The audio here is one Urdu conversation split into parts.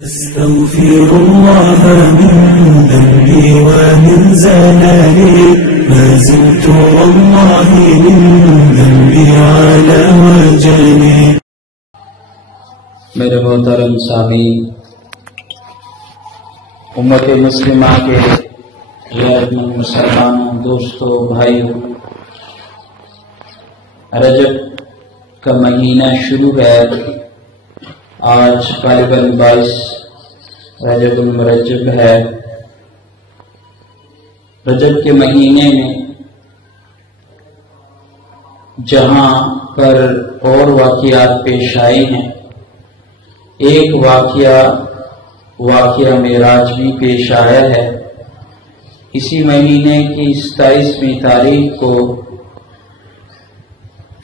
أستغفر الله من ذنبي ومن زلالي ما زلت والله من ذنبي على وجلي. میرے محترم سامعین، امت مسلمہ کے غیر مسلمانوں، دوستوں، بھائیوں، رجب کا مہینہ شروع ہے۔ آج غالباً 22 رجب المرجب ہے۔ رجب کے مہینے میں جہاں پر اور واقعات پیش آئے ہیں، ایک واقعہ معراج بھی پیش آیا ہے۔ اسی مہینے کی 27ویں تاریخ کو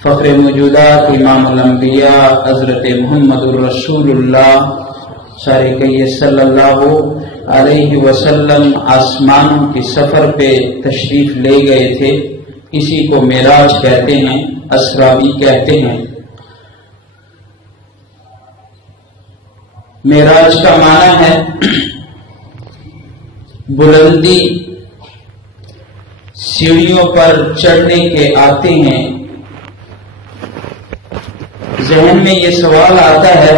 فخر موجودات امام الانبیاء حضرت محمد الرسول اللہ صلی اللہ علیہ وسلم آسمانوں کے سفر پہ تشریف لے گئے تھے۔ اسی کو معراج کہتے ہیں، اسرا بھی کہتے ہیں۔ معراج کا معنی ہے بلندی، سیڑھیوں پر چڑھنے کے آتے ہیں۔ ذہن میں یہ سوال آتا ہے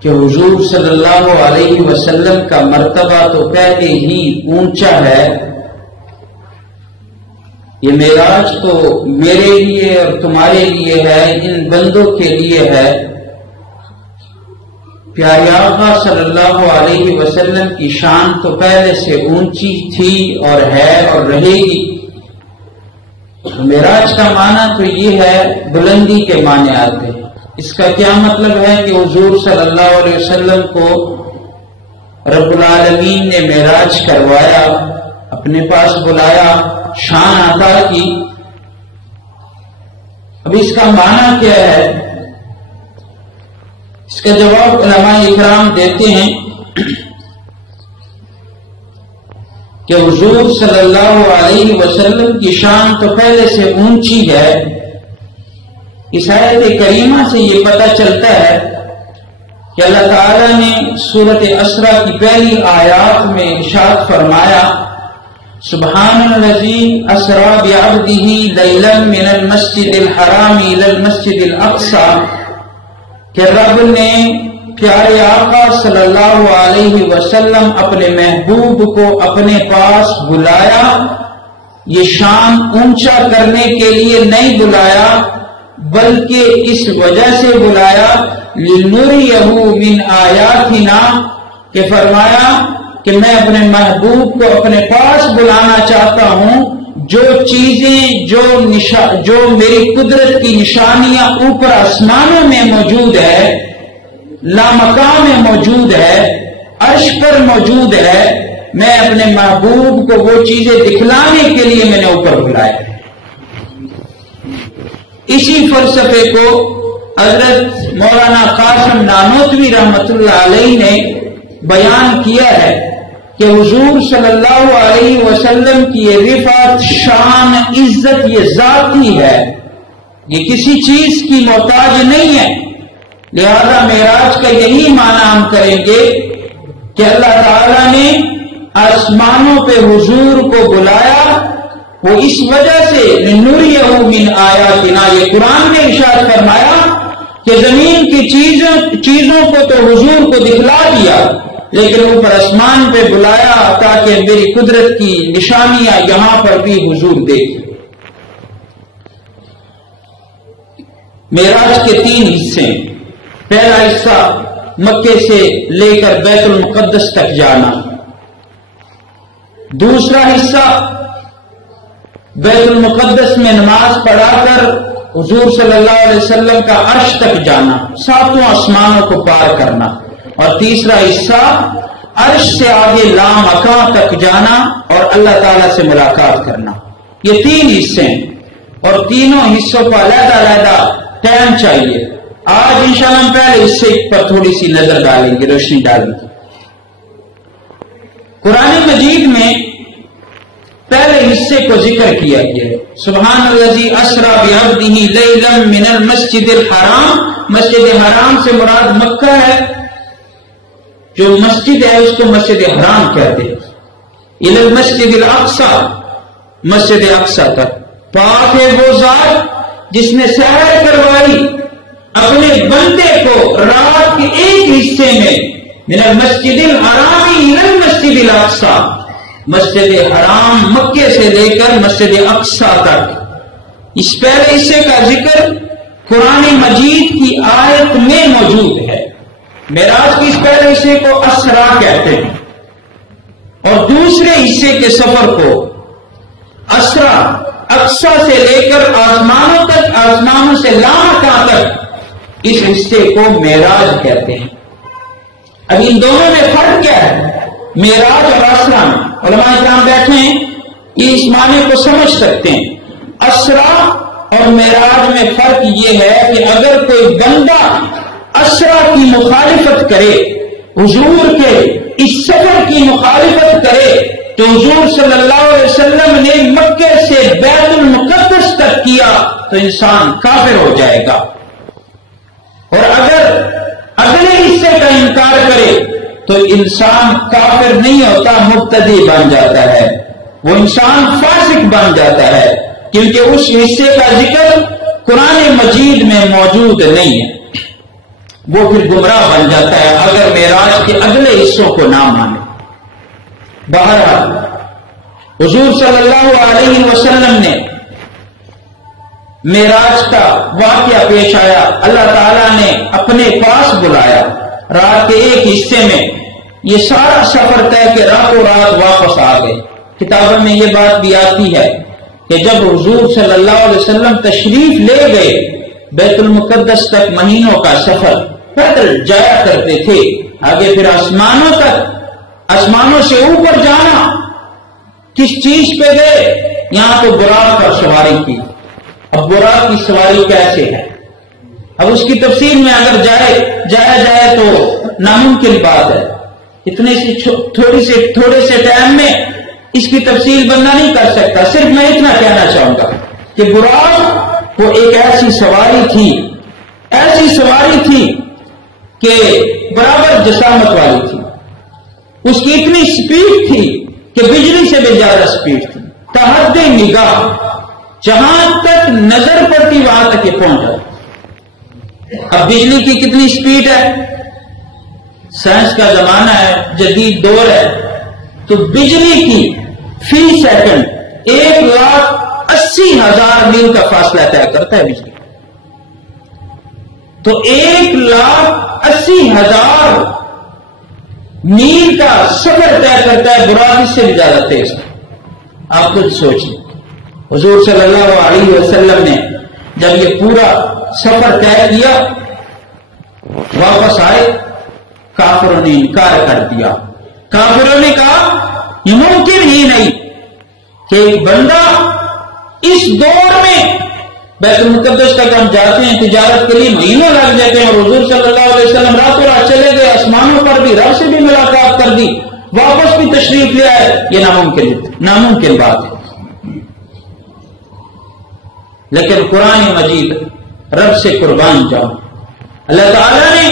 کہ حضور صلی اللہ علیہ وسلم کا مرتبہ تو پہلے ہی اونچا ہے، یہ معراج تو میرے لیے اور تمہارے لیے ہے، ان بندوں کے لیے ہے۔ پیارے آقا صلی اللہ علیہ وسلم کی شان تو پہلے سے اونچی تھی اور ہے اور رہے گی۔ معراج کا معنی تو یہ ہے، بلندی کے معنی آتے ہیں۔ اس کا کیا مطلب ہے کہ حضور صلی اللہ علیہ وسلم کو رب العالمین نے معراج کروایا، اپنے پاس بلایا، شان عطا کی۔ اب اس کا معنی کیا ہے؟ اس کا جواب علماء اکرام دیتے ہیں کہ حضور صلی اللہ علیہ وسلم کی شان تو پہلے سے اونچی ہے۔ اس آیت کریمہ سے یہ پتہ چلتا ہے کہ اللہ تعالی نے سورۃ اسرا کی پہلی آیات میں ارشاد فرمایا، سبحان الذی اسری بعبدہ لیلا من المسجد الحرام الی المسجد الاقصی، کہ رب نے پیارے آقا صلی اللہ علیہ وسلم اپنے محبوب کو اپنے پاس بلایا۔ یہ شان اونچا کرنے کے لیے نہیں بلایا، بلکہ اس وجہ سے بلایا لِنُرِيَهُ مِنْ آیَاتِنَا، کہ فرمایا کہ میں اپنے محبوب کو اپنے پاس بلانا چاہتا ہوں۔ جو چیزیں جو میری قدرت کی نشانیاں اوپر آسمانوں میں موجود ہے، لامکان میں موجود ہے، عرش پر موجود ہے، میں اپنے محبوب کو وہ چیزیں دکھلانے کے لیے میں نے اوپر بلایا۔ اسی فلسفے کو حضرت مولانا قاسم نانوتوی رحمت اللہ علیہ نے بیان کیا ہے کہ حضور صلی اللہ علیہ وسلم کی یہ رفعت، شان، عزت یہ ذاتی ہے، یہ کسی چیز کی محتاج نہیں ہے۔ لہذا معراج کا یہی معنی ہم کریں گے کہ اللہ تعالیٰ نے آسمانوں پہ حضور کو بلایا، وہ اس وجہ سے لِنُرِيَهُ مِنْ آیَاتِنَا، یہ قرآن میں ارشاد فرمایا کہ زمین کی چیزوں کو تو حضور کو دکھلا دیا، لیکن اوپر آسمان پہ بلایا تاکہ میری قدرت کی نشانیاں یہاں پر بھی حضور دیکھیں۔ معراج کے 3 حصے، پہلا حصہ مکے سے لے کر بیت المقدس تک جانا، دوسرا حصہ بیت المقدس میں نماز پڑھا کر حضور صلی اللہ علیہ وسلم کا عرش تک جانا، 7 آسمانوں کو پار کرنا، اور تیسرا حصہ عرش سے آگے لامکان تک جانا اور اللہ تعالیٰ سے ملاقات کرنا۔ یہ 3 حصے ہیں اور تینوں حصوں کو علیحدہ علیحدہ ٹائم چاہیے۔ آج انشاءاللہ ہم پہلے حصے پر تھوڑی سی نظر ڈالیں گے، روشنی ڈالیں گے۔ قرآن مجید میں پہلے حصے کو ذکر کیا گیا ہے، سبحان الذی اسری بعبدہ لیلا من المسجد الحرام مسجد حرام سے مراد مکہ ہے، جو مسجد ہے اس کو مسجد حرام کہتے ہیں۔ الی المسجد الاقصی، مسجد اقصی تک۔ پاک ہے وہ ذات جس نے سیر کروائی اپنے بندے کو رات کے ایک حصے میں، من المسجد الحرام الی المسجد الاقصی، مسجد حرام مکے سے لے کر مسجد اقصی تک۔ اس پہلے حصے کا ذکر قرآن مجید کی آیت میں موجود ہے۔ معراج کے اس پہلے حصے کو اسرا کہتے ہیں، اور دوسرے حصے کے سفر کو اسرا، اقصی سے لے کر آسمانوں تک، آسمانوں سے لامکان تک، اس حصے کو معراج کہتے ہیں۔ اب ان دونوں میں فرق کیا ہے، معراج اور اسرا میں؟ علماء کرام بیٹھے ہیں، یہ اس معنی کو سمجھ سکتے ہیں۔ اسرا اور معراج میں فرق یہ ہے کہ اگر کوئی بندہ اسرا کی مخالفت کرے، حضور کے اس سفر کی مخالفت کرے، تو حضور صلی اللہ علیہ وسلم نے مکے سے بیت المقدس تک کیا تو انسان کافر ہو جائے گا، اور اگر اگلے حصے کا انکار کرے تو انسان کافر نہیں ہوتا، مبتدی بن جاتا ہے، وہ انسان فاسق بن جاتا ہے، کیونکہ اس حصے کا ذکر قرآن مجید میں موجود نہیں ہے، وہ پھر گمراہ بن جاتا ہے اگر معراج کے اگلے حصوں کو نہ مانے۔ بہرحال حضور صلی اللہ علیہ وسلم نے معراج کا واقعہ پیش آیا، اللہ تعالیٰ نے اپنے پاس بلایا رات کے ایک حصے میں، یہ سارا سفر طے کہ راتوں رات واپس آ گئے۔ کتابوں میں یہ بات بھی آتی ہے کہ جب حضور صلی اللہ علیہ وسلم تشریف لے گئے بیت المقدس تک، مہینوں کا سفر پیدل جایا کرتے تھے، آگے پھر آسمانوں تک، آسمانوں سے اوپر جانا، کس چیز پہ گئے؟ یہاں تو براق پر سواری کی۔ اب براق کی سواری کیسے ہے؟ اب اس کی تفصیل میں اگر جایا جائے تو ناممکن بات ہے، اتنے سے تھوڑے سے ٹائم میں اس کی تفصیل بندہ نہیں کر سکتا۔ صرف میں اتنا کہنا چاہوں گا کہ براق وہ ایک ایسی سواری تھی کہ برابر جسامت والی تھی، اس کی اتنی سپیڈ تھی کہ بجلی سے بھی زیادہ سپیڈ تھی، تحد نگاہ، جہاں تک نظر پڑتی وہاں تک یہ پہنچا۔ اب بجلی کی کتنی سپیڈ ہے؟ سائنس کا زمانہ ہے، جدید دور ہے، تو بجلی کی فی سیکنڈ 1,80,000 میل کا فاصلہ طے کرتا ہے بجلی، تو 1,80,000 میل کا سفر طے کرتا ہے براق، اس سے بھی زیادہ تیز ہے۔ آپ خود سوچیں، حضور صلی اللہ علیہ وسلم نے جب یہ پورا سفر طے کیا، واپس آئے، کافروں نے انکار کر دیا۔ کافروں نے کہا یہ ممکن ہی نہیں کہ ایک بندہ اس دور میں، بیت المقدس تک ہم جاتے ہیں تجارت کے لیے، مہینوں لگ جاتے ہیں، اور حضور صلی اللہ علیہ وسلم راتوں رات چلے گئے، آسمانوں پر بھی، رب سے بھی ملاقات کر دی، واپس بھی تشریف لے آئے، یہ ناممکن بات ہے۔ لیکن قرآن مجید، رب سے قربان جاؤ، اللہ تعالیٰ نے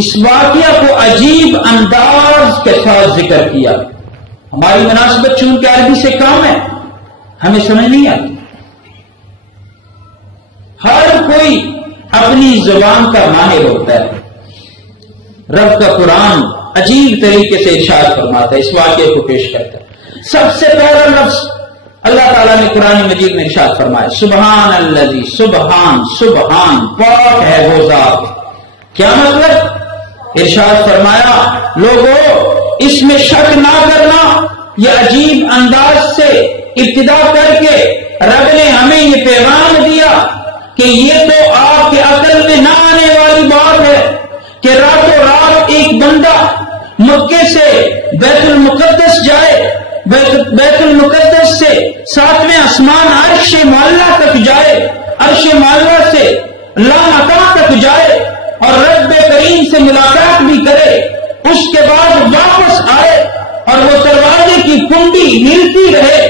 اس واقعہ کو عجیب انداز کے ساتھ ذکر کیا۔ ہماری مناسبت چونکہ عربی سے کام ہے، ہمیں سمجھ نہیں آتی، ہر کوئی اپنی زبان کا ماہر ہوتا ہے۔ رب کا قرآن عجیب طریقے سے ارشاد فرماتا ہے، اس واقعے کو پیش کرتا ہے۔ سب سے پہلا لفظ اللہ تعالیٰ نے قرآن مجید میں ارشاد فرمایا، سبحان الذی، سبحان پاک ہے وہ ذات۔ کیا مطلب؟ ارشاد فرمایا لوگوں اس میں شک نہ کرنا، یہ عجیب انداز سے ابتدا کر کے رب نے ہمیں یہ پیغام دیا کہ یہ تو آپ کے عقل میں نہ آنے والی بات ہے کہ راتوں رات ایک بندہ مکے سے بیت المقدس جائے، بیت المقدس سے 7ویں آسمان عرش معلیٰ تک جائے، عرش معلیٰ سے لامکان تک جائے اور رب کریم سے ملاقات بھی کرے، اس کے بعد واپس آئے اور وہ دروازے کی کنڈی ہلتی رہے۔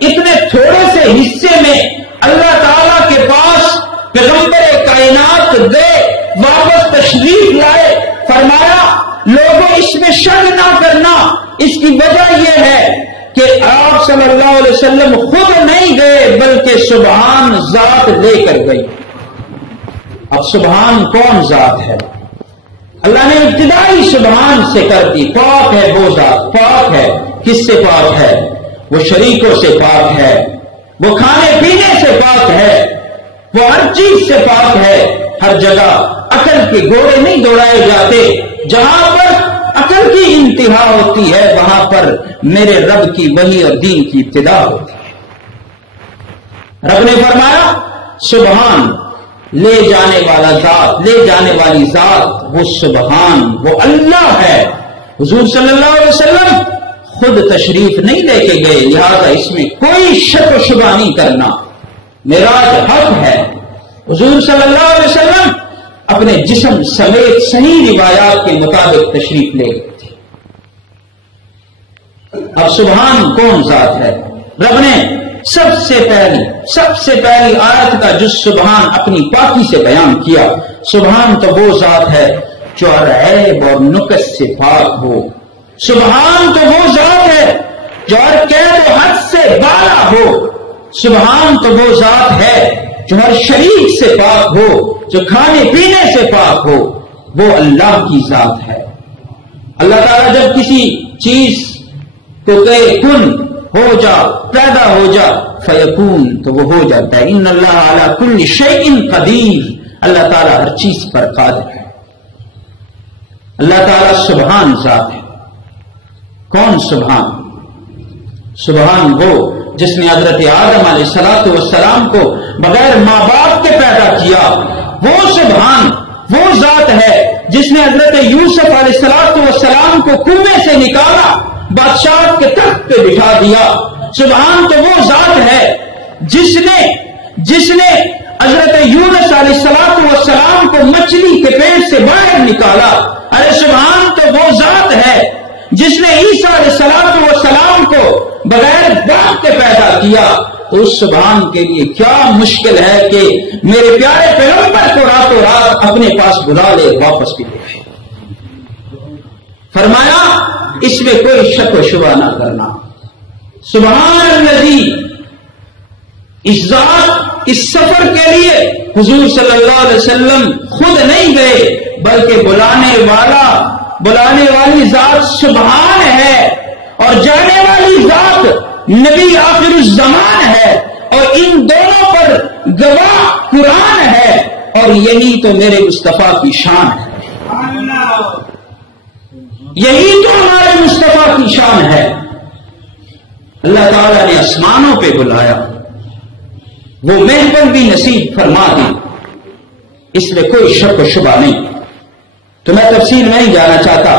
اتنے تھوڑے سے حصے میں اللہ تعالیٰ کے پاس پیغمبر کائنات گئے کہ آپ صلی اللہ علیہ وسلم خود نہیں گئے بلکہ سبحان ذات لے کر گئی. اب سبحان کون ذات ہے؟ اللہ نے ابتدائی سبحان سے کر دی. پاک ہے وہ ذات. پاک ہے کس سے پاک ہے؟ وہ شریکوں سے پاک ہے، وہ کھانے پینے سے پاک ہے، وہ ہر چیز سے پاک ہے. ہر جگہ عقل کے گھوڑے نہیں دوڑائے جاتے. جہاں پر عقل کی انتہا ہوتی ہے وہاں پر میرے رب کی وحی اور دین کی ابتدا ہوتی ہے. رب نے فرمایا سبحان، لے جانے والا ذات، لے جانے والی ذات وہ سبحان، وہ اللہ ہے. حضور صلی اللہ علیہ وسلم خود تشریف نہیں لے کے گئے، لہذا اس میں کوئی شک و شبہ نہیں کرنا. معراج حق ہے. حضور صلی اللہ علیہ وسلم اپنے جسم سمیت صحیح روایات کے مطابق تشریف لے گئے تھے. اب سبحان کون ذات ہے؟ رب نے سب سے پہلی آیت کا جز سبحان اپنی پاکی سے بیان کیا. سبحان تو وہ ذات ہے جو ہر عیب اور نقص سے پاک ہو. سبحان تو وہ ذات ہے جو ہر قید و حد سے بالا ہو. سبحان تو وہ ذات ہے جو ہر شریک سے پاک ہو، جو کھانے پینے سے پاک ہو. وہ اللہ کی ذات ہے. اللہ تعالیٰ جب کسی چیز کو کہے کن ہو جا، پیدا ہو جا، فیکون تو وہ ہو جاتا ہے. ان اللہ علی کل شیء قدیر. اللہ تعالیٰ ہر چیز پر قادر ہے. اللہ تعالیٰ سبحان ذات ہے. کون سبحان؟ سبحان وہ جس نے حضرت آدم علیہ السلام کو بغیر ماں باپ کے پیدا کیا. وہ سبحان وہ ذات ہے جس نے حضرت یوسف علیہ السلام کو کنویں سے نکالا، بادشاہ کے تخت پہ بٹھا دیا. سبحان تو وہ ذات ہے جس نے حضرت یونس علیہ السلام کو مچھلی کے پیٹ سے باہر نکالا. ارے سبحان تو وہ ذات ہے جس نے عیسیٰ علیہ السلام کو بغیر باپ کے پیدا کیا. تو اس سبحان کے لیے کیا مشکل ہے کہ میرے پیارے پیغمبر کو راتوں رات اپنے پاس بلا لے، واپس بھی لے. فرمایا اس میں کوئی شک و شبہ نہ کرنا. سبحان الذی، اس ذات اس سفر کے لیے حضور صلی اللہ علیہ وسلم خود نہیں گئے بلکہ بلانے والی ذات سبحان ہے، اور جانے والی ذات نبی آخر الزمان ہے، اور ان دونوں پر گواہ قرآن ہے. اور یہی تو میرے مصطفیٰ کی شان ہے. یہی تو ہمارے مصطفیٰ کی شان ہے. اللہ تعالیٰ نے آسمانوں پہ بلایا، وہ محفل بھی نصیب فرما دی. اس میں کوئی شک و شبہ نہیں. تو میں تفصیل میں نہیں جانا چاہتا.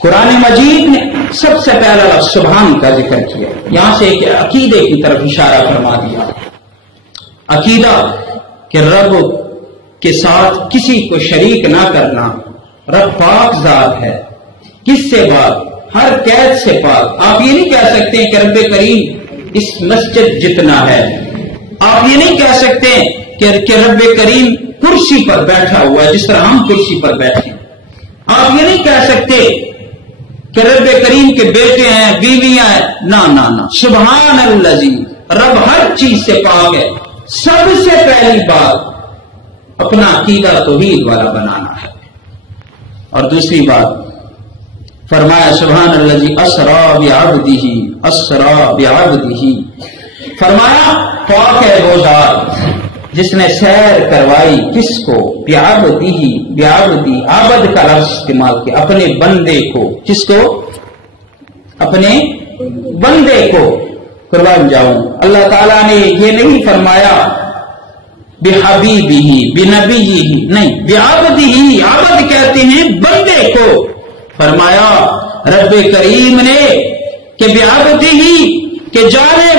قرآن مجید نے سب سے پہلا لفظ سبحان کا ذکر کیا. یہاں سے ایک عقیدے کی طرف اشارہ فرما دیا. عقیدہ کہ رب کے ساتھ کسی کو شریک نہ کرنا. رب پاک ذات ہے. کس سے پاک؟ ہر قید سے پاک. آپ یہ نہیں کہہ سکتے کہ رب کریم اس مسجد جتنا ہے. آپ یہ نہیں کہہ سکتے کہ رب کریم کرسی پر بیٹھا ہوا ہے جس طرح ہم کرسی پر بیٹھے. آپ یہ نہیں کہہ سکتے کہ رب کریم کے بیٹے ہیں، بیویاں ہیں. نہ. سبحان الذی، رب ہر چیز سے پاک ہے. سب سے پہلی بات اپنا عقیدہ توحید والا بنانا ہے. اور دوسری بات فرمایا سبحان الذی اسرا بعبدہ. فرمایا پاک ہے وہ ذات جس نے سیر کروائی کس کو؟ بعبدہ. عبد کا لفظ استعمال کیا، اپنے بندے کو. کس کو؟ اپنے بندے کو قربان جاؤں. اللہ تعالیٰ نے یہ نہیں فرمایا بحبیبہ بنبیہ، نہیں، بعبدہ. عبد کہتے ہیں بندے کو. فرمایا رب کریم نے کہ بعبدہ، کہ جانے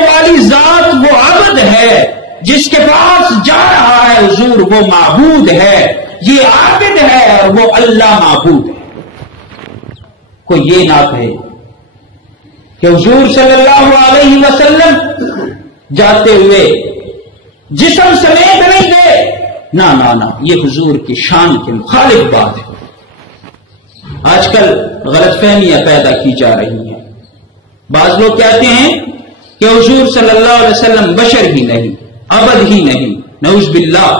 والی ذات وہ عبد ہے. جس کے پاس جا رہا ہے حضور وہ معبود ہے. یہ عابد ہے اور وہ اللہ معبود ہے. کوئی یہ نہ کہے کہ حضور صلی اللہ علیہ وسلم جاتے ہوئے جسم سمیت نہیں گئے. نہ، یہ حضور کی شان کے مخالف بات ہے. آج کل غلط فہمیاں پیدا کی جا رہی ہیں. بعض لوگ کہتے ہیں کہ حضور صلی اللہ علیہ وسلم بشر ہی نہیں، ابد ہی نہیں، نعوذ باللہ۔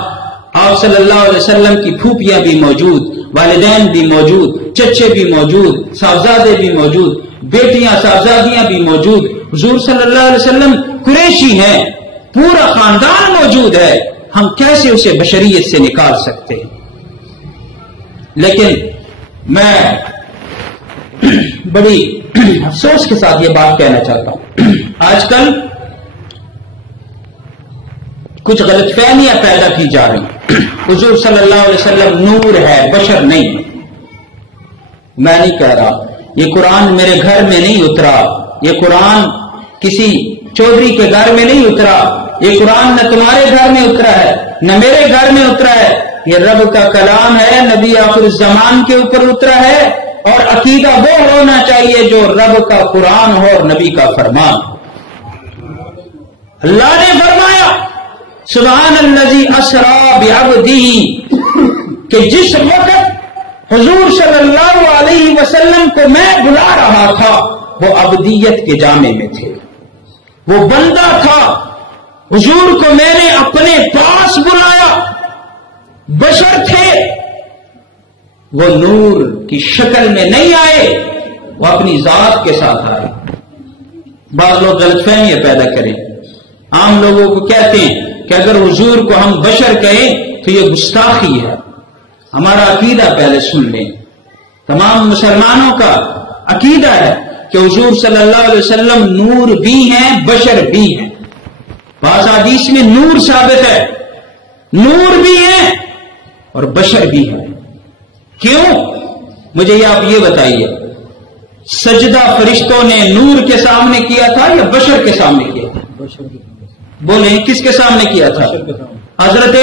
آپ صلی اللہ علیہ وسلم کی پھوپھیاں بھی موجود، والدین بھی موجود، چچے بھی موجود، صاحبزادے بھی موجود، بیٹیاں صاحبزادیاں بھی موجود۔ حضور صلی اللہ علیہ وسلم قریشی ہیں، پورا خاندان موجود ہے، ہم کیسے اسے بشریت سے نکال سکتے ہیں؟ لیکن میں بڑی افسوس کے ساتھ یہ بات کہنا چاہتا ہوں، آج کل کچھ غلط فہمیاں پیدا کی جا رہی ہیں۔ حضور صلی اللہ علیہ وسلم نور ہے، بشر نہیں۔ میں نہیں کہہ رہا، یہ قرآن میرے گھر میں نہیں اترا، یہ قرآن کسی چودھری کے گھر میں نہیں اترا، یہ قرآن نہ تمہارے گھر میں اترا ہے نہ میرے گھر میں اترا ہے، یہ رب کا کلام ہے، نبی آخر الزمان کے اوپر اترا ہے، اور عقیدہ وہ ہونا چاہیے جو رب کا قرآن ہو اور نبی کا فرمان۔ اللہ نے فرمایا سبحان الذی اسری بعبدہ، کہ جس وقت حضور صلی اللہ علیہ وسلم کو میں بلا رہا تھا وہ عبدیت کے جامے میں تھے، وہ بندہ تھا، حضور کو میں نے اپنے پاس بلایا، بشر تھے، وہ نور کی شکل میں نہیں آئے، وہ اپنی ذات کے ساتھ آئے۔ بعض لوگ غلط فہمیاں پیدا کریں، عام لوگوں کو کہتے ہیں کہ اگر حضور کو ہم بشر کہیں تو یہ گستاخی ہے۔ ہمارا عقیدہ پہلے سن لیں، تمام مسلمانوں کا عقیدہ ہے کہ حضور صلی اللہ علیہ وسلم نور بھی ہیں، بشر بھی ہیں۔ بعض حدیث میں نور ثابت ہے، نور بھی ہیں اور بشر بھی ہیں۔ کیوں؟ مجھے یہ آپ یہ بتائیے، سجدہ فرشتوں نے نور کے سامنے کیا تھا یا بشر کے سامنے کیا تھا؟ بولیں کس کے سامنے کیا تھا؟ حضرت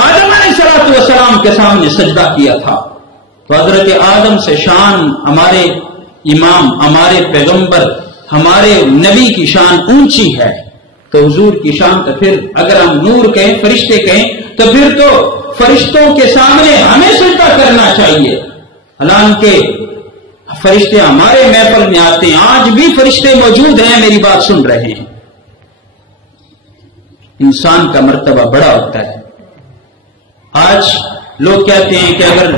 آدم علیہ السلام کے سامنے سجدہ کیا تھا۔ تو حضرت آدم سے شان ہمارے امام، ہمارے پیغمبر، ہمارے نبی کی شان اونچی ہے، تو حضور کی شان تو پھر اگر ہم نور کہیں، فرشتے کہیں، تو پھر تو فرشتوں کے سامنے ہمیں سجدہ کرنا چاہیے۔ حالانکہ فرشتے ہمارے محفل میں آتے ہیں، آج بھی فرشتے موجود ہیں، میری بات سن رہے ہیں۔ انسان کا مرتبہ بڑا ہوتا ہے۔ آج لوگ کہتے ہیں کہ اگر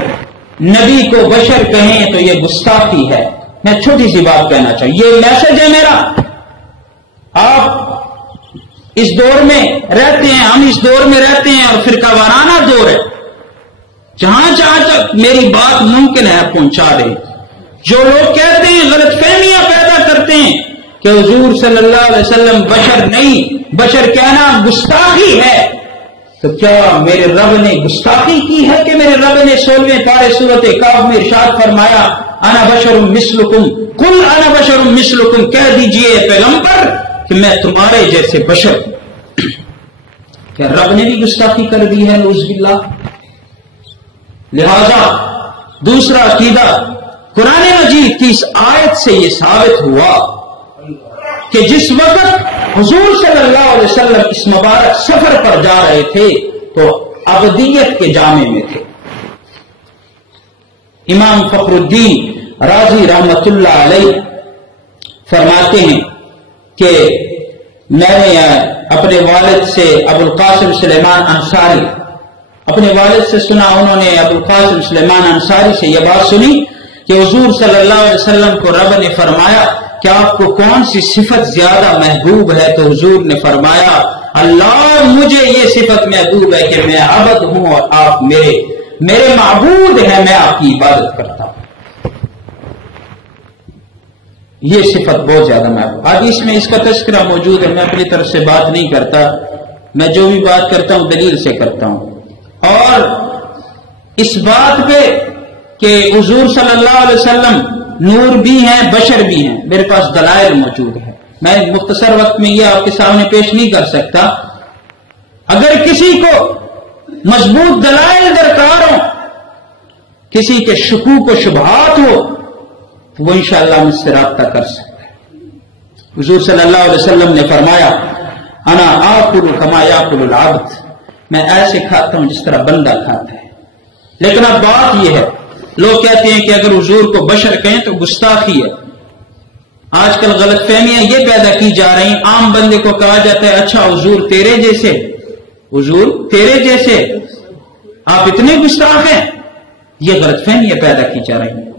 نبی کو بشر کہیں تو یہ گستاخی ہے۔ میں چھوٹی سی بات کہنا چاہوں، یہ میسج ہے میرا۔ آپ اس دور میں رہتے ہیں، ہم اس دور میں رہتے ہیں، اور فرقہ وارانہ دور ہے، جہاں تک میری بات ممکن ہے پہنچا دیں۔ جو لوگ کہتے ہیں، غلط فہمیاں پیدا کرتے ہیں کہ حضور صلی اللہ علیہ وسلم بشر نہیں، بشر کہنا گستاخی ہے، تو کیا میرے رب نے گستاخی کی ہے کہ میرے رب نے 16ویں پارے سورۃ کہف میں ارشاد فرمایا انا بشر مثلکم قل انا بشر مثلکم، کہہ دیجئے پیغمبر کہ میں تمہارے جیسے بشر ہوں۔ کیا رب نے بھی گستاخی کر دی ہے؟ نعوذ باللہ۔ لہذا دوسرا عقیدہ، قرآن مجید کی اس آیت سے یہ ثابت ہوا کہ جس وقت حضور صلی اللہ علیہ وسلم اس مبارک سفر پر جا رہے تھے تو عبدیت کے جامے میں تھے۔ امام فخر الدین رازی رحمت اللہ علیہ فرماتے ہیں کہ میں نے اپنے والد سے ابو القاسم سلیمان انصاری، اپنے والد سے سنا، انہوں نے ابو القاسم سلیمان انصاری سے یہ بات سنی کہ حضور صلی اللہ علیہ وسلم کو رب نے فرمایا کہ آپ کو کون سی صفت زیادہ محبوب ہے؟ تو حضور نے فرمایا اللہ مجھے یہ صفت محبوب ہے کہ میں عبد ہوں اور آپ میرے معبود ہیں، میں آپ کی عبادت کرتا ہوں۔ یہ صفت بہت زیادہ محبوب۔ حدیث میں اس کا تذکرہ موجود ہے، میں اپنی طرف سے بات نہیں کرتا، میں جو بھی بات کرتا ہوں دلیل سے کرتا ہوں۔ اور اس بات پہ کہ حضور صلی اللہ علیہ وسلم نور بھی ہیں، بشر بھی ہیں، میرے پاس دلائل موجود ہیں، میں مختصر وقت میں یہ آپ کے سامنے پیش نہیں کر سکتا۔ اگر کسی کو مضبوط دلائل درکار ہو، کسی کے شکوک و شبہات ہو، تو وہ انشاءاللہ مجھ سے رابطہ کر سکتا ہے۔ حضور صلی اللہ علیہ وسلم نے فرمایا انا آکل کما یاکل العبد، میں ایسے کھاتا ہوں جس طرح بندہ کھاتا ہے۔ لیکن اب بات یہ ہے، لوگ کہتے ہیں کہ اگر حضور کو بشر کہیں تو گستاخی ہے۔ آج کل غلط فہمیاں یہ پیدا کی جا رہی، عام بندے کو کہا جاتا ہے اچھا حضور تیرے جیسے، حضور تیرے جیسے، آپ اتنے گستاخ ہیں، یہ غلط فہمیاں پیدا کی جا رہی ہیں۔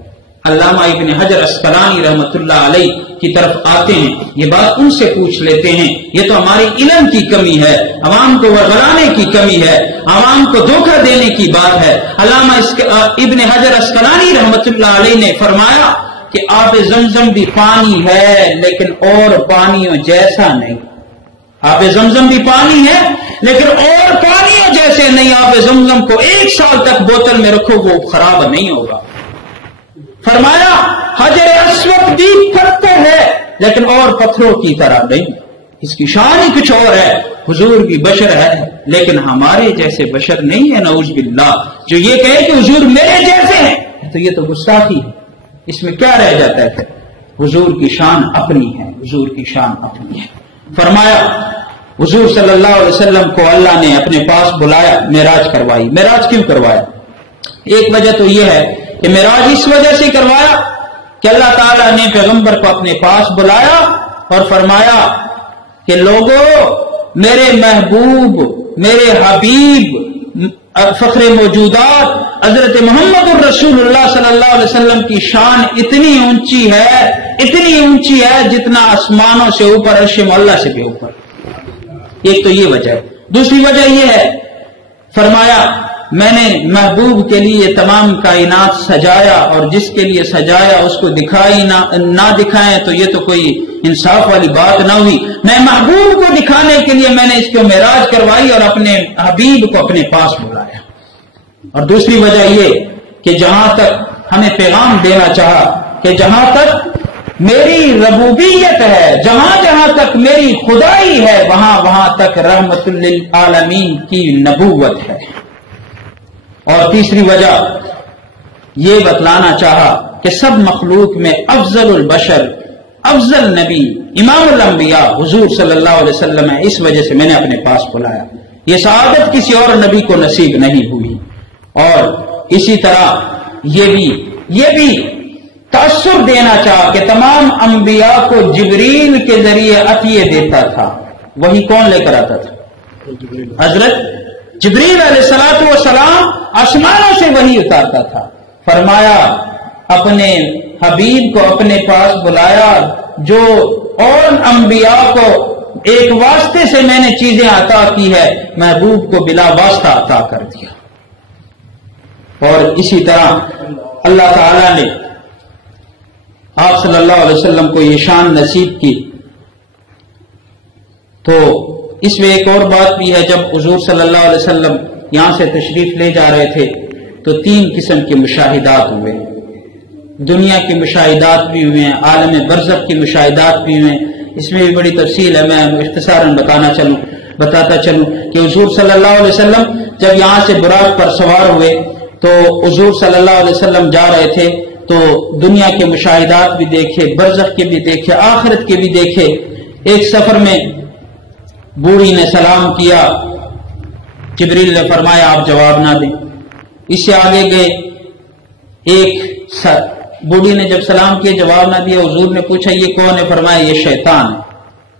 علامہ ابن حجر اسقلانی رحمۃ اللہ علیہ کی طرف آتے ہیں، یہ بات ان سے پوچھ لیتے ہیں، یہ تو ہماری علم کی کمی ہے، عوام کو ورغلانے کی کمی ہے، عوام کو دھوکہ دینے کی بات ہے۔ علامہ ابن حجر اسقلانی رحمۃ اللہ علیہ نے فرمایا کہ آب زمزم بھی پانی ہے لیکن اور پانیوں جیسا نہیں، آب زمزم بھی پانی ہے لیکن اور پانیوں جیسے نہیں، آب زمزم کو 1 سال تک بوتل میں رکھو وہ خراب نہیں ہوگا۔ فرمایا حجر اسود بھی پتھر ہے لیکن اور پتھروں کی طرح نہیں، اس کی شان ہی کچھ اور ہے۔ حضور بھی بشر ہے لیکن ہمارے جیسے بشر نہیں ہے، نعوذ باللہ۔ جو یہ کہے کہ حضور میرے جیسے ہیں تو یہ تو گستاخی ہے، اس میں کیا رہ جاتا ہے پھر؟ حضور کی شان اپنی ہے، حضور کی شان اپنی ہے۔ فرمایا حضور صلی اللہ علیہ وسلم کو اللہ نے اپنے پاس بلایا، معراج کروائی۔ معراج کیوں کروایا؟ ایک وجہ تو یہ ہے کہ معراج اس وجہ سے کروایا کہ اللہ تعالیٰ نے پیغمبر کو اپنے پاس بلایا اور فرمایا کہ لوگوں، میرے محبوب، میرے حبیب، فخر موجودات حضرت محمد الرسول اللہ صلی اللہ علیہ وسلم کی شان اتنی اونچی ہے، اتنی اونچی ہے جتنا آسمانوں سے اوپر، عرش معلیٰ سے بھی اوپر۔ ایک تو یہ وجہ ہے۔ دوسری وجہ یہ ہے، فرمایا میں نے محبوب کے لیے تمام کائنات سجایا اور جس کے لیے سجایا اس کو دکھائی نہ دکھائیں تو یہ تو کوئی انصاف والی بات نہ ہوئی۔ میں محبوب کو دکھانے کے لیے میں نے اس کو معراج کروائی اور اپنے حبیب کو اپنے پاس بلایا۔ اور دوسری وجہ یہ کہ جہاں تک ہمیں پیغام دینا چاہا کہ جہاں تک میری ربوبیت ہے، جہاں جہاں تک میری خدائی ہے، وہاں وہاں تک رحمت للعالمین کی نبوت ہے۔ اور تیسری وجہ یہ بتلانا چاہا کہ سب مخلوق میں افضل البشر، افضل نبی، امام الانبیاء حضور صلی اللہ علیہ وسلم ہے، اس وجہ سے میں نے اپنے پاس بلایا۔ یہ سعادت کسی اور نبی کو نصیب نہیں ہوئی۔ اور اسی طرح یہ بھی تأثر دینا چاہا کہ تمام انبیاء کو جبریل کے ذریعے عطیے دیتا تھا۔ وہی کون لے کر آتا تھا؟ حضرت جبریل علیہ الصلوۃ والسلام آسمانوں سے وحی اتارتا تھا۔ فرمایا اپنے حبیب کو اپنے پاس بلایا، جو اور انبیاء کو ایک واسطے سے میں نے چیزیں عطا کی ہے، محبوب کو بلا واسطہ عطا کر دیا۔ اور اسی طرح اللہ تعالی نے آپ صلی اللہ علیہ وسلم کو یہ شان نصیب کی۔ تو اس میں ایک اور بات بھی ہے، جب حضور صلی اللہ علیہ وسلم یہاں سے تشریف لے جا رہے تھے تو 3 قسم کے مشاہدات ہوئے، دنیا کے مشاہدات بھی ہوئے ہیں، عالم برزخ کے مشاہدات بھی ہوئے ہیں۔ اس میں بھی بڑی تفصیل ہے، میں اختصاراً بتاتا چلوں کہ حضور صلی اللہ علیہ وسلم جب یہاں سے براق پر سوار ہوئے تو حضور صلی اللہ علیہ وسلم جا رہے تھے تو دنیا کے مشاہدات بھی دیکھے، برزخ کے بھی دیکھے، آخرت کے بھی دیکھے۔ ایک سفر میں بوڑھی نے سلام کیا، جبریل نے فرمایا آپ جواب نہ دیں۔ اس سے آگے گئے، ایک بوڑھی نے جب سلام کیا جواب نہ دیا، حضور نے پوچھا یہ کون ہے؟ فرمایا یہ شیطان ہے،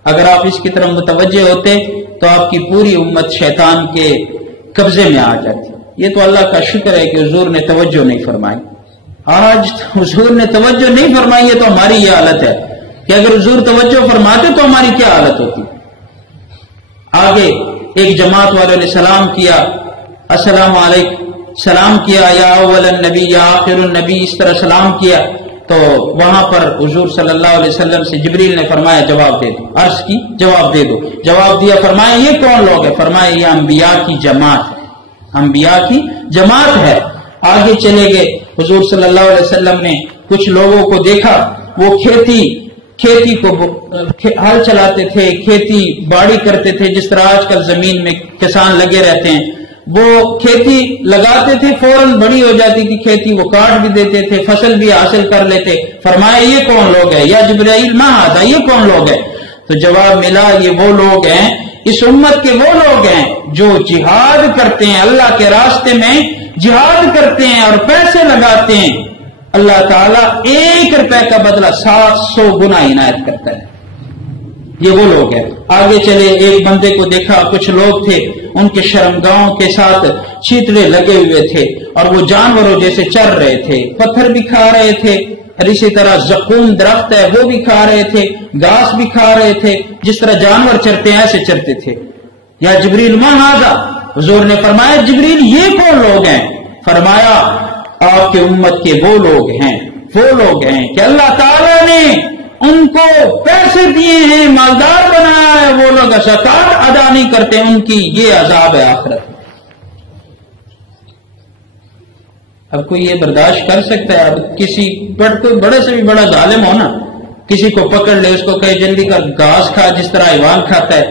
اگر آپ اس کی طرف متوجہ ہوتے تو آپ کی پوری امت شیطان کے قبضے میں آ جاتی۔ یہ تو اللہ کا شکر ہے کہ حضور نے توجہ نہیں فرمائی۔ آج حضور نے توجہ نہیں فرمائی ہے تو ہماری یہ حالت ہے کہ اگر حضور توجہ فرماتے تو ہماری کیا حالت ہوتی۔ آگے ایک جماعت والوں نے سلام کیا، السلام علیکم، سلام کیا، یا اول النبی یا آخر النبی، اس طرح سلام کیا۔ تو وہاں پر حضور صلی اللہ علیہ وسلم سے جبریل نے فرمایا جواب دے دو، عرض کی جواب دے دو۔ جواب دیا، فرمایا یہ کون لوگ ہیں؟ فرمایا یہ انبیاء کی جماعت ہے، انبیاء کی جماعت ہے۔ آگے چلے گئے، حضور صلی اللہ علیہ وسلم نے کچھ لوگوں کو دیکھا، وہ کھیتی کو ہل چلاتے تھے، کھیتی باڑی کرتے تھے، جس طرح آج کل زمین میں کسان لگے رہتے ہیں۔ وہ کھیتی لگاتے تھے، فوراً بڑی ہو جاتی تھی کھیتی، وہ کاٹ بھی دیتے تھے، فصل بھی حاصل کر لیتے۔ فرمایا یہ کون لوگ ہیں؟ یا جبرائیل ما ھذا، یہ کون لوگ ہیں؟ تو جواب ملا یہ وہ لوگ ہیں، اس امت کے وہ لوگ ہیں جو جہاد کرتے ہیں، اللہ کے راستے میں جہاد کرتے ہیں اور پیسے لگاتے ہیں اللہ تعالیٰ 1 روپے کا بدلہ 700 گنا عنایت کرتا ہے. یہ وہ لوگ ہیں. آگے چلے، ایک بندے کو دیکھا، کچھ لوگ تھے ان کے شرمگاہوں کے ساتھ چیتڑے لگے ہوئے تھے اور وہ جانوروں جیسے چر رہے تھے، پتھر بھی کھا رہے تھے، اور اسی طرح زقوم درخت ہے وہ بھی کھا رہے تھے، گھاس بھی کھا رہے تھے، جس طرح جانور چرتے ہیں ایسے چرتے تھے. یا جبریل ما ھذا، حضور نے فرمایا جبریل یہ کون لوگ ہیں؟ فرمایا آپ کے امت کے وہ لوگ ہیں کہ اللہ تعالیٰ نے ان کو پیسے دیے ہیں، مالدار بنایا ہے، وہ لوگ زکات ادا نہیں کرتے، ان کی یہ عذاب ہے آخرت. اب کوئی یہ برداشت کر سکتا ہے؟ اب کسی بڑے سے بھی بڑا ظالم ہو نا، کسی کو پکڑ لے، اس کو کہے جلدی کا گھاس کھا جس طرح حیوان کھاتا ہے،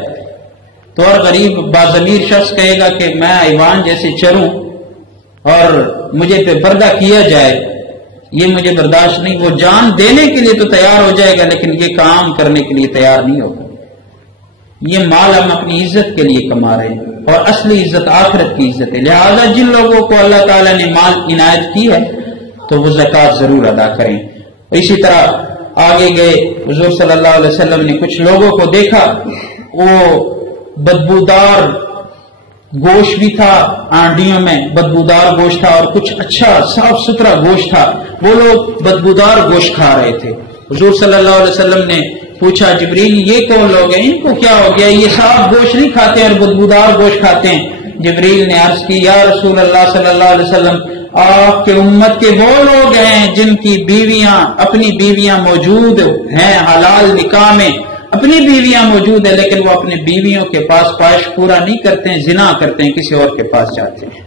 تو اور غریب باضمیر شخص کہے گا کہ میں حیوان جیسے چروں اور مجھے پہ پردہ کیا جائے، یہ مجھے برداشت نہیں. وہ جان دینے کے لیے تو تیار ہو جائے گا لیکن یہ کام کرنے کے لیے تیار نہیں ہوگا. یہ مال ہم اپنی عزت کے لیے کما رہے ہیں اور اصلی عزت آخرت کی عزت ہے. لہذا جن لوگوں کو اللہ تعالیٰ نے مال عنایت کی ہے تو وہ زکوٰۃ ضرور ادا کریں. اسی طرح آگے گئے، حضور صلی اللہ علیہ وسلم نے کچھ لوگوں کو دیکھا، وہ بدبودار گوشت بھی تھا، آنڈیوں میں بدبودار گوشت تھا اور کچھ اچھا صاف ستھرا گوشت تھا، وہ لوگ بدبودار گوشت کھا رہے تھے. حضور صلی اللہ علیہ وسلم نے پوچھا جبریل یہ کون لوگ ہیں، ان کو کیا ہو گیا، یہ صاف گوشت نہیں کھاتے اور بدبودار گوشت کھاتے ہیں؟ جبریل نے عرض کی یا رسول اللہ صلی اللہ علیہ وسلم، آپ کے امت کے وہ لوگ ہیں جن کی بیویاں، اپنی بیویاں موجود ہیں، حلال نکاح میں اپنی بیویاں موجود ہیں، لیکن وہ اپنے بیویوں کے پاس خواہش پورا نہیں کرتے ہیں، زنا کرتے ہیں، کسی اور کے پاس جاتے ہیں.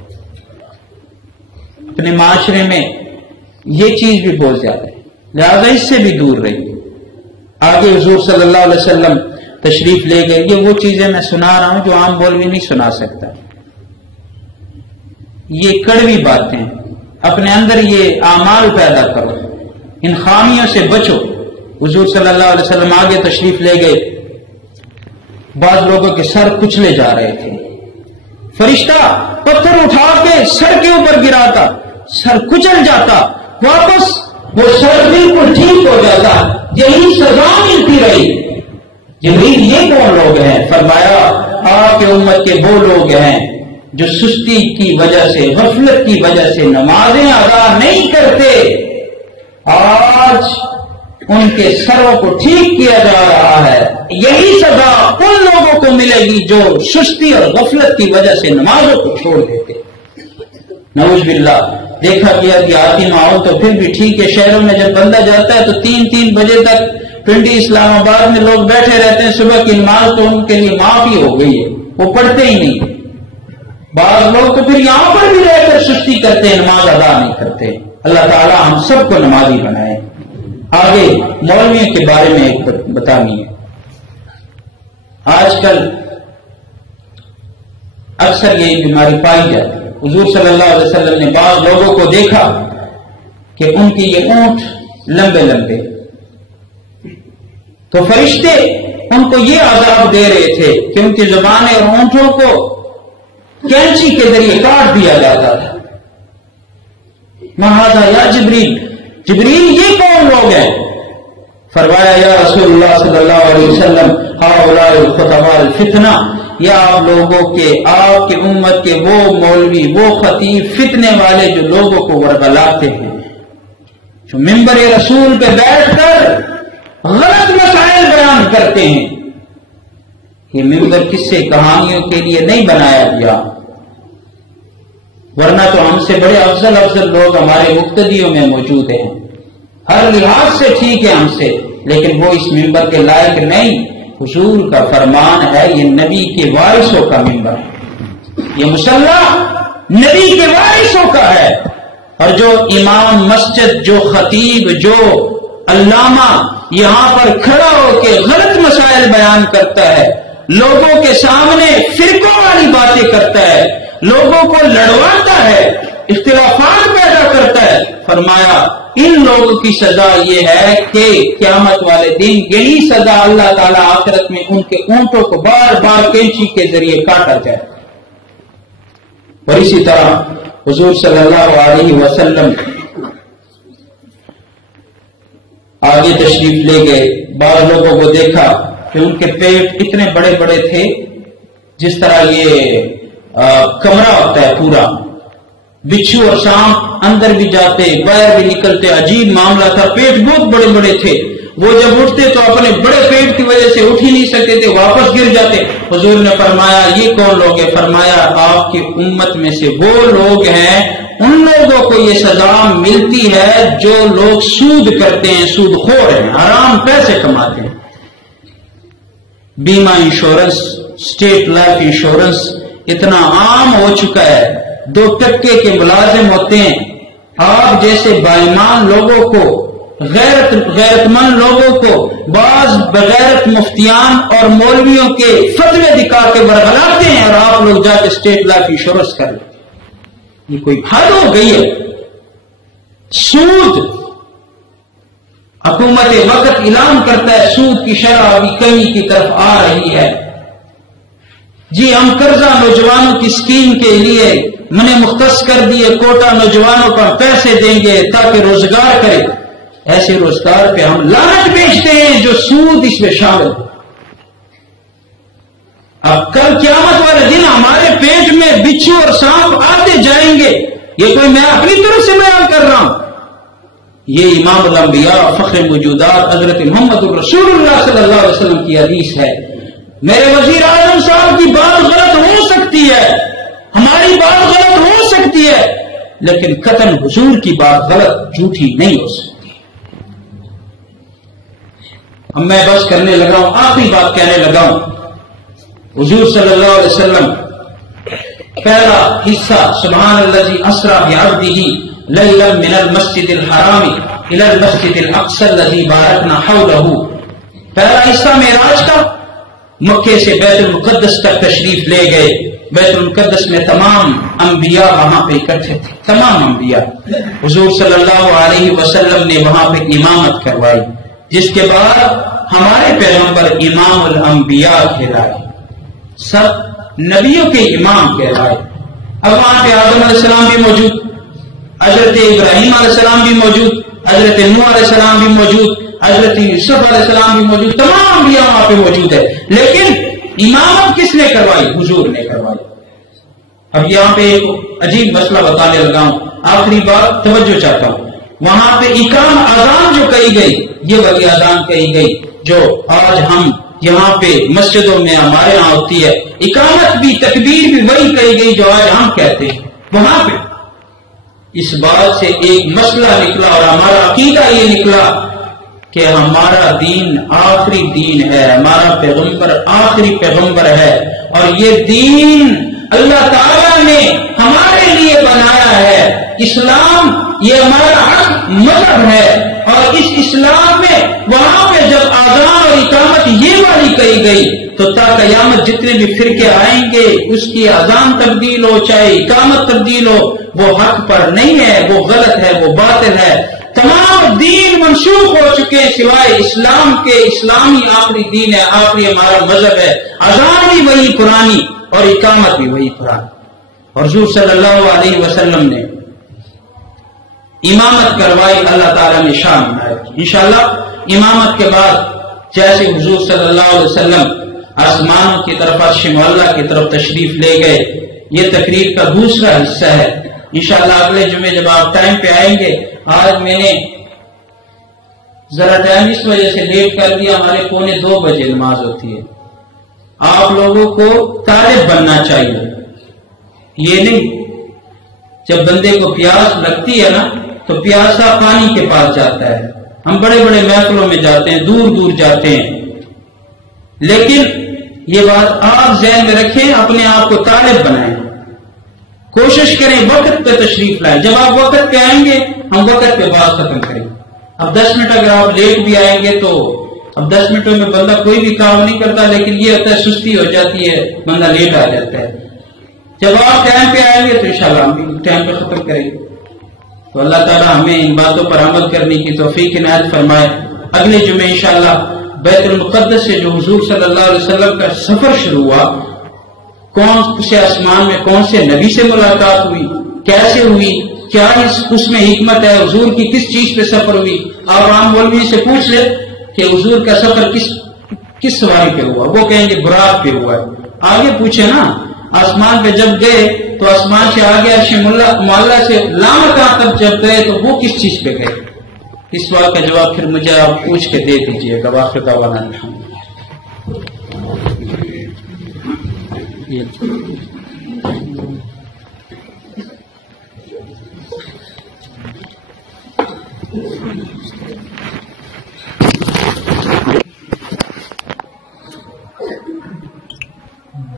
اپنے معاشرے میں یہ چیز بھی بہت زیادہ ہے، لہذا اس سے بھی دور رہیے. آگے حضور صلی اللہ علیہ وسلم تشریف لے گئے. یہ وہ چیزیں میں سنا رہا ہوں جو عام مولوی نہیں سنا سکتا. یہ کڑوی باتیں، اپنے اندر یہ اعمال پیدا کرو، ان خامیوں سے بچو. حضور صلی اللہ علیہ وسلم آگے تشریف لے گئے. بعض لوگوں کے سر کچلے جا رہے تھے، فرشتہ پتھر اٹھا کے سر کے اوپر گراتا، سر کچل جاتا، واپس وہ سر بالکل ٹھیک ہو جاتا. یہی سزا ملتی رہی. جبریل یہ کون لوگ ہیں؟ فرمایا آپ کے امت کے وہ لوگ ہیں جو سستی کی وجہ سے، غفلت کی وجہ سے نمازیں ادا نہیں کرتے. آج ان کے سروں کو ٹھیک کیا جا رہا ہے. یہی سزا ان لوگوں کو ملے گی جو سستی اور غفلت کی وجہ سے نمازوں کو چھوڑ دیتے. نعوذ باللہ. دیکھا گیا کہ آتی ماحول تو پھر بھی ٹھیک ہے، شہروں میں جب بندہ جاتا ہے تو 3 بجے تک پنڈی اسلام آباد میں لوگ بیٹھے رہتے ہیں. صبح کی نماز تو ان کے لیے معاف ہی ہو گئی ہے، وہ پڑھتے ہی نہیں. بعض لوگ تو پھر یہاں پر بھی رہ کر سستی کرتے ہیں، نماز ادا نہیں کرتے. اللہ تعالی ہم سب کو نمازی بنائے. آگے مولویوں کے بارے میں ایک بتانی ہے. آج کل اکثر یہ بیماری پائی جاتی ہے. حضور صلی اللہ علیہ وسلم نے بعض لوگوں کو دیکھا کہ ان کی یہ اونٹ لمبے لمبے، تو فرشتے ان کو یہ عذاب دے رہے تھے کہ ان کی زبانیں اور اونٹوں کو کینچی کے ذریعے کاٹ دیا جاتا تھا. مہذا یا جبریل، جبریل یہ کون لوگ ہیں؟ فرمایا یا رسول اللہ صلی اللہ علیہ وسلم ہؤلاء الخطباء الفتنہ، یا آپ لوگوں کے، آپ کے امت کے وہ مولوی، وہ خطیب فتنے والے جو لوگوں کو ورغلاتے ہیں، جو منبر رسول پہ بیٹھ کر غلط مسائل بیان کرتے ہیں. یہ منبر کس سے کہانیوں کے لیے نہیں بنایا گیا، ورنہ تو ہم سے بڑے افضل لوگ ہمارے مقتدیوں میں موجود ہیں، ہر لحاظ سے ٹھیک ہے ہم سے، لیکن وہ اس منبر کے لائق نہیں. حضور کا فرمان ہے یہ نبی کے وارثوں کا منبر ہے، یہ مصلی نبی کے وارثوں کا ہے. اور جو امام مسجد، جو خطیب، جو علامہ یہاں پر کھڑا ہو کے غلط مسائل بیان کرتا ہے، لوگوں کے سامنے فرقوں والی باتیں کرتا ہے، لوگوں کو لڑواتا ہے، اختلافات پیدا کرتا ہے، فرمایا ان لوگوں کی سزا یہ ہے کہ قیامت والے دن یہی سزا اللہ تعالیٰ آخرت میں ان کے اونٹوں کو بار بار کینچی کے ذریعے کاٹا جائے. اور اسی طرح حضور صلی اللہ علیہ وسلم لے گئے. بعض لوگوں کو دیکھا کہ ان کے پیٹ اتنے بڑے بڑے تھے جس طرح یہ کمرہ ہوتا ہے پورا. بچھو اور سانپ اندر بھی جاتے باہر بھی نکلتے. عجیب معاملہ تھا. پیٹ بہت بڑے بڑے تھے. وہ جب اٹھتے تو اپنے بڑے پیٹ کی وجہ سے اٹھ ہی نہیں سکتے تھے, واپس گر جاتے. حضور نے فرمایا یہ کون لوگ ہیں؟ فرمایا آپ کی امت میں سے وہ لوگ ہیں, ان لوگوں کو یہ سزا ملتی ہے جو لوگ سود کرتے ہیں, سود خور ہیں, حرام پیسے کماتے ہیں. بیمہ انشورنس, اسٹیٹ لائف انشورنس اتنا عام ہو چکا ہے. 2% کے ملازم ہوتے ہیں. آپ جیسے بائیمان لوگوں کو, غیرت مند لوگوں کو بعض بغیرت مفتیان اور مولویوں کے فتوے دکھا کے برگلاتے ہیں, اور آپ لوگ جا کے اسٹیٹ لائف انشورنس کر لیں. یہ کوئی حد ہو گئی ہے. سود, حکومت وقت اعلان کرتا ہے سود کی شرح ابھی کمی کی طرف آ رہی ہے. جی ہم قرضہ نوجوانوں کی اسکیم کے لیے منع مختص کر دیے, کوٹا نوجوانوں پر پیسے دیں گے تاکہ روزگار کرے. ایسے روزگار پہ ہم لعنت بیچتے ہیں جو سود اس میں شامل ہے. اب کل قیامت والے دن ہمارے پیٹ میں بچھو اور سانپ آتے جائیں گے. یہ کوئی میں اپنی طرف سے بیان کر رہا ہوں, یہ امام الانبیاء فخر موجودات حضرت محمد رسول اللہ صلی اللہ علیہ وسلم کی حدیث ہے. میرے وزیر اعظم صاحب کی بات غلط ہو سکتی ہے, ہماری بات غلط ہو سکتی ہے, لیکن قطعاً حضور کی بات غلط جھوٹی نہیں ہو سکتی. اب میں بس کرنے لگا ہوں, آخری بات کہنے لگا ہوں. حضور صلی اللہ علیہ وسلم پہلا حصہ سبحان الذی اسری بعبدہ لیلا من المسجد الحرام الى المسجد الاقصى الذی بارکنا حولہ, پہلا حصہ معراج کا, مکے سے بیت المقدس تک تشریف لے گئے. بیت المقدس میں تمام انبیاء وہاں پہ اکٹھے تھے, تمام انبیاء. حضور صلی اللہ علیہ وسلم نے وہاں پہ امامت کروائی, جس کے بعد ہمارے پیغمبر امام الانبیاء کہلائے, سب نبیوں کے امام کہلائے. اب وہاں پہ آدم علیہ السلام بھی موجود, حضرت ابراہیم علیہ السلام بھی موجود, حضرت نوح علیہ السلام بھی موجود, حضرت یوسف علیہ السلام بھی موجود, تمام انبیاء وہاں پہ موجود ہے. لیکن امامت کس نے کروائی؟ حضور نے کروائی. اب یہاں پہ ایک عجیب مسئلہ بتانے لگا ہوں, آخری بات توجہ چاہتا ہوں. وہاں پہ اقام اذان جو کہی گئی, یہ والی اذان کہی گئی جو آج ہم یہاں پہ مسجدوں میں ہمارے یہاں ہوتی ہے. اقامت بھی, تکبیر بھی وہی کہی گئی جو آج ہم کہتے ہیں. وہاں پہ اس بات سے ایک مسئلہ نکلا, اور ہمارا عقیدہ یہ نکلا کہ ہمارا دین آخری دین ہے, ہمارا پیغمبر آخری پیغمبر ہے, اور یہ دین اللہ تعالیٰ نے ہمارے لیے بنایا ہے. اسلام یہ ہمارا حق مذہب ہے, اور اس اسلام میں وہاں پہ جب آذان اور اقامت یہ والی کہی گئی تو تا قیامت جتنے بھی فرقے آئیں گے اس کی آذان تبدیل ہو چاہے اقامت تبدیل ہو, وہ حق پر نہیں ہے, وہ غلط ہے, وہ باطل ہے. تمام دین منسوخ ہو چکے ہیں سوائے اسلام کے. اسلامی آخری دین ہے, آخری ہمارا مذہب ہے. اذان بھی وہی قرآنی اور اقامت بھی وہی قرآن. اور حضور صلی اللہ علیہ وسلم نے امامت کروائی, اللہ تعالیٰ نے شان بنائی. انشاءاللہ امامت کے بعد جیسے حضور صلی اللہ علیہ وسلم آسمانوں کی طرف عرش معلیٰ کی طرف تشریف لے گئے, یہ تقریب کا دوسرا حصہ ہے. انشاءاللہ اگلے جمعے جب آپ ٹائم پہ آئیں گے, آج میں نے ذرا ٹائم اس وجہ سے لیٹ کر دیا, ہمارے 1:45 بجے نماز ہوتی ہے. آپ لوگوں کو طالب بننا چاہیے, یہ نہیں جب بندے کو پیاس لگتی ہے نا تو پیاسا پانی کے پاس جاتا ہے. ہم بڑے بڑے محفلوں میں جاتے ہیں, دور دور جاتے ہیں, لیکن یہ بات آپ ذہن میں رکھیں, اپنے آپ کو طالب بنائیں, کوشش کریں وقت پہ تشریف لائیں. جب آپ وقت پہ آئیں گے ہم وقت پہ بات ختم کریں. اب 10 منٹ اگر آپ لیٹ بھی آئیں گے تو اب 10 منٹوں میں بندہ کوئی بھی کام نہیں کرتا, لیکن یہ ہوتا ہے سستی ہو جاتی ہے, بندہ لیٹ آ جاتا ہے. جب آپ ٹائم پہ آئیں گے تو انشاءاللہ ہم بھی ٹائم پہ ختم کریں گے. تو اللہ تعالیٰ ہمیں ان باتوں پر عمل کرنے کی توفیق عنایت فرمائے. اگلے جمعے انشاءاللہ بیت المقدس سے جو حضور صلی اللہ علیہ وسلم کا سفر شروع ہوا, کون سے آسمان میں کون سے نبی سے ملاقات ہوئی, کیسے ہوئی, کیا اس میں حکمت ہے, حضور کی کس چیز پہ سفر ہوئی. آپ عام مولوی سے پوچھ لیں کہ حضور کا سفر کس سواری پہ ہوا؟ وہ کہیں گے براق پہ ہوا ہے۔ آگے پوچھے نا، آسمان پہ جب گئے تو آسمان سے آگے عرش معلیٰ سے لامکاں تک جب گئے تو وہ کس چیز پہ گئے؟ اس سوال کا جواب پھر مجھے آپ پوچھ کے دے دیجیے گا۔ واخر دعوانا الحمدللہ۔